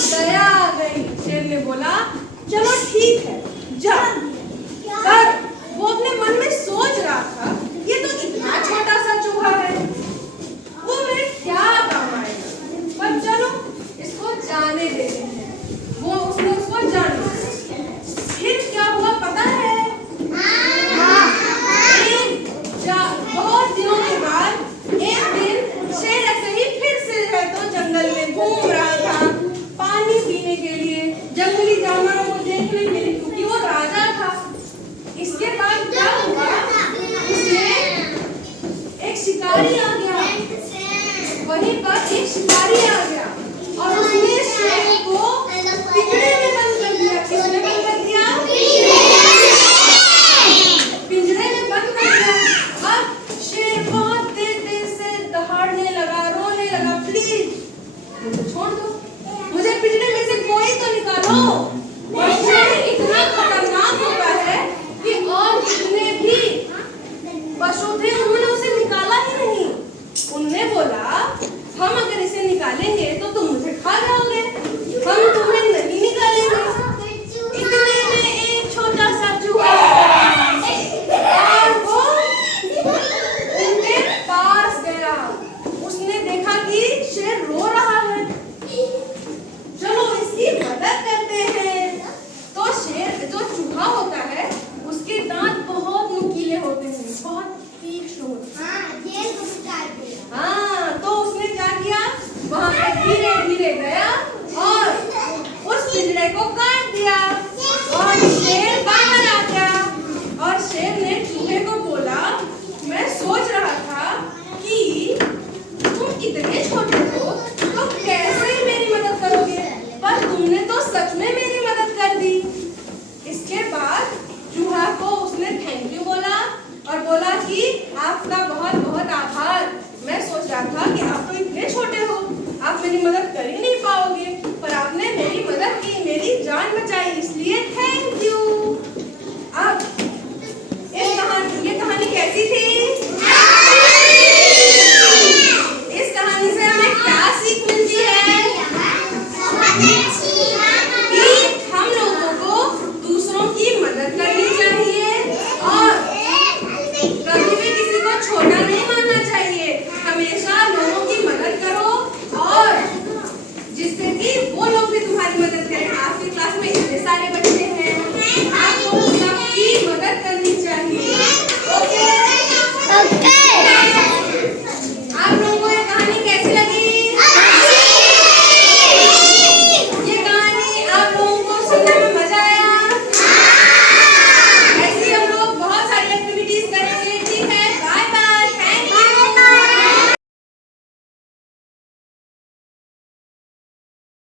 दया आ गई। शेर ने बोला चलो ठीक है जा। पर वो अपने मन में सोच रहा था ये तो इतना छोटा सा चूहा है, वो मेरे क्या काम आएगा, पर चलो इसको जाने देते हैं। वो उसने उसको जाने दिया। फिर क्या हुआ पता है? बहुत दिनों के बाद एक दिन शेर ऐसे ही फिर से है तो जंगल में घूम रहा था पानी पीने के लिए, जंगली जानवरों को देखने के लिए, क्योंकि वो राजा था। इसके बाद क्या हुआ, उसने एक शिकारी आ गया, वहीं पर एक शिकारी आ गया और उसने शेर को पिंजरे में बंद कर दिया। किसने बंद कर दिया? पिंजरे में बंद कर दिया। अब शेर बहुत देर से दहाड़ने लगा, रोने लगा, प्लीज मुझे छोड़ दो, मुझे पिंजरे में से कोई तो निकालो। और शेर इतना खतरनाक होता है कि और जितने भी पशु थे उन्होंने उसे निकाला ही नहीं। उन्होंने बोला हम अगर इसे निकालेंगे तो तुम मुझे खा जाओगे, हम तुम्हें नहीं निकालेंगे। इतने में एक छोटा सा चूहा और वो उनके पास गया। उसने देखा कि शेर रो रहा है, चलो इसकी मदद करते हैं। तो शेर जो चूहा होता है उसके दांत बहुत नुकीले होते हैं, बहुत तीक्ष्ण होते हैं। हाँ, तो उसने क्या किया, वहां पे धीरे धीरे गया और उस पिंजरे को काट दिया और शेर बाहर आ गया। और शेर ने चूहे को बोला मैं सोच रहा था कि तुम इतने छोटे हो तो कैसे मेरी मदद करोगे, पर तुमने तो सच में मेरी मदद कर दी। इसके बाद चूहा को उसने थैंक यू बोला और बोला कि आपका बहुत बहुत आभार, मैं सोच रहा था कि आप तो इतने छोटे हो, आप मेरी मदद